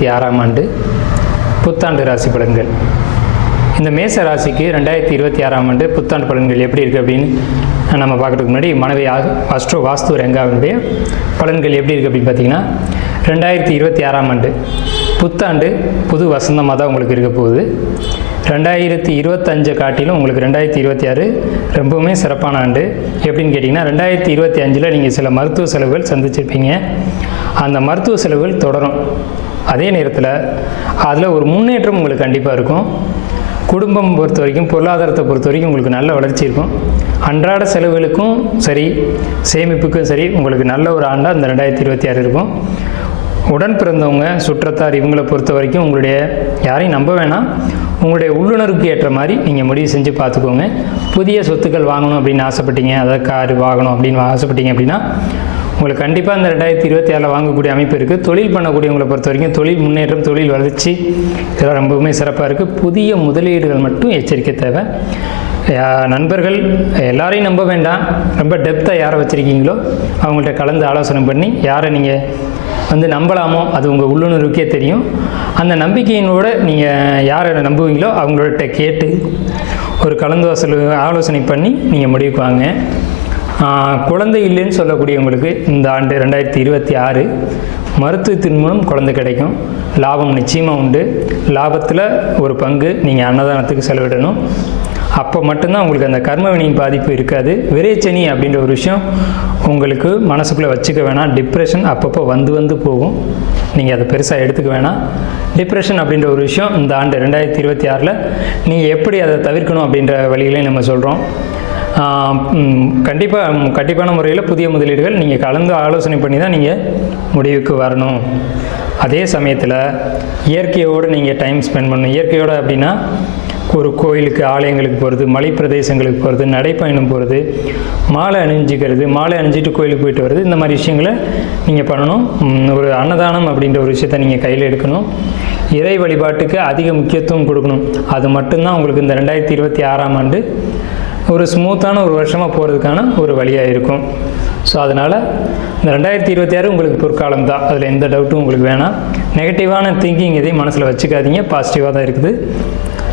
2026ஆம் ஆண்டு புத்தாண்டு ராசி பலன்கள். இந்த மேச ராசிக்கு 2026ஆம் ஆண்டு புத்தாண்டு பலன்கள் எப்படி இருக்குது அப்படின்னு நம்ம பார்க்குறதுக்கு முன்னாடி மனைவி அஸ்ட்ரோ வாஸ்து ரங்காவினுடைய பலன்கள் எப்படி இருக்குது அப்படின்னு பார்த்தீங்கன்னா, 2026ஆம் ஆண்டு புத்தாண்டு புது வசந்தமாக தான் உங்களுக்கு இருக்க போகுது. 2025 காட்டிலும் உங்களுக்கு 2026 ரொம்பவுமே சிறப்பான ஆண்டு. எப்படின்னு கேட்டிங்கன்னா, 2025 நீங்கள் சில மருத்துவ செலவுகள் சந்திச்சிருப்பீங்க. அந்த மருத்துவ செலவுகள் தொடரும். அதே நேரத்தில் அதில் ஒரு முன்னேற்றம் உங்களுக்கு கண்டிப்பாக இருக்கும். குடும்பம் பொறுத்த வரைக்கும், பொருளாதாரத்தை பொறுத்த வரைக்கும் உங்களுக்கு நல்ல வளர்ச்சி இருக்கும். அன்றாட செலவுகளுக்கும் சரி, சேமிப்புக்கும் சரி, உங்களுக்கு நல்ல ஒரு ஆண்டாக இந்த 2026 இருக்கும். உடன் பிறந்தவங்க, சுற்றத்தார், இவங்களை பொறுத்த வரைக்கும் உங்களுடைய யாரையும் நம்ப வேணாம். உங்களுடைய உள்ளுணர்வுக்கு ஏற்ற மாதிரி நீங்கள் முடிவு செஞ்சு பார்த்துக்கோங்க. புதிய சொத்துக்கள் வாங்கணும் அப்படின்னு ஆசைப்பட்டீங்க, அதாவது கார் வாங்கணும் அப்படின்னு ஆசைப்பட்டீங்க அப்படின்னா உங்களுக்கு கண்டிப்பாக இந்த 2026 வாங்கக்கூடிய அமைப்பு இருக்குது. தொழில் பண்ணக்கூடியவங்களை பொறுத்த வரைக்கும் தொழில் முன்னேற்றம், தொழில் வளர்ச்சி இதெல்லாம் ரொம்பவுமே சிறப்பாக இருக்குது. புதிய முதலீடுகள் மட்டும் எச்சரிக்கை தேவை. நண்பர்கள் எல்லாரையும் நம்ப வேண்டாம். ரொம்ப டெப்த்தாக யாரை வச்சுருக்கீங்களோ அவங்கள்ட்ட கலந்து ஆலோசனை பண்ணி யாரை நீங்கள் நம்பலாமோ அது உங்கள் உள்ளுணர்வுக்கே தெரியும். அந்த நம்பிக்கையினோட நீங்கள் யாரை நம்புவீங்களோ அவங்கள்ட்ட கேட்டு ஒரு ஆலோசனை பண்ணி நீங்கள் முடிவுக்கு வாங்க. குழந்தை இல்லைன்னு சொல்லக்கூடியவங்களுக்கு இந்த ஆண்டு 2026 மருத்துவத்தின் மூலம் குழந்தை கிடைக்கும். லாபம் நிச்சயமாக உண்டு. லாபத்தில் ஒரு பங்கு நீங்கள் அன்னதானத்துக்கு செலவிடணும். அப்போ மட்டும்தான் உங்களுக்கு அந்த கர்மவினியின் பாதிப்பு இருக்காது. விரைச்சனி அப்படின்ற ஒரு விஷயம் உங்களுக்கு மனசுக்குள்ளே வச்சுக்க வேணாம். டிப்ரெஷன் அப்பப்போ வந்து போகும். நீங்கள் அதை பெருசாக எடுத்துக்க வேணாம். டிப்ரெஷன் அப்படின்ற ஒரு விஷயம் இந்த ஆண்டு 2026 நீங்கள் எப்படி அதை தவிர்க்கணும் அப்படின்ற வழிகளையும் நம்ம சொல்கிறோம். கண்டிப்பான முறையில் புதிய முதலீடுகள் நீங்கள் கலந்து ஆலோசனை பண்ணி தான் நீங்கள் முடிவுக்கு வரணும். அதே சமயத்தில் இயற்கையோடு நீங்கள் டைம் ஸ்பெண்ட் பண்ணணும். இயற்கையோடு அப்படின்னா ஒரு கோயிலுக்கு, ஆலயங்களுக்கு போகிறது, மலை பிரதேசங்களுக்கு போகிறது, நடைப்பயணம் போகிறது, மாலை அணிஞ்சிக்கிறது, மாலை அணிஞ்சிட்டு கோயிலுக்கு போயிட்டு வருது, இந்த மாதிரி விஷயங்களை நீங்கள் பண்ணணும். ஒரு அன்னதானம் அப்படின்ற ஒரு விஷயத்தை நீங்கள் கையில் எடுக்கணும். இறை வழிபாட்டுக்கு அதிக முக்கியத்துவம் கொடுக்கணும். அது மட்டும்தான் உங்களுக்கு இந்த 2026ஆம் ஆண்டு ஒரு ஸ்மூத்தான ஒரு வருஷமாக போகிறதுக்கான ஒரு வழியாக இருக்கும். ஸோ அதனால் இந்த 2026 உங்களுக்கு பொற்காலம் தான். அதில் எந்த டவுட்டும் உங்களுக்கு வேணாம். நெகட்டிவான திங்கிங் எதையும் மனசில் வச்சுக்காதீங்க. பாசிட்டிவாக தான் இருக்குது.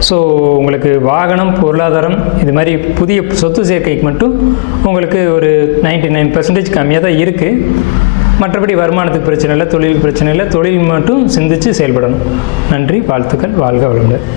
ஸோ உங்களுக்கு வாகனம், பொருளாதாரம், இது மாதிரி புதிய சொத்து சேர்க்கைக்கு மட்டும் உங்களுக்கு ஒரு 99% கம்மியாக தான் இருக்குது. மற்றபடி வருமானத்துக்கு பிரச்சனை இல்லை, தொழில் பிரச்சனை இல்லை. தொழில் மட்டும் சிந்தித்து செயல்படணும். நன்றி, வாழ்த்துக்கள், வாழ்க வளமுடன்.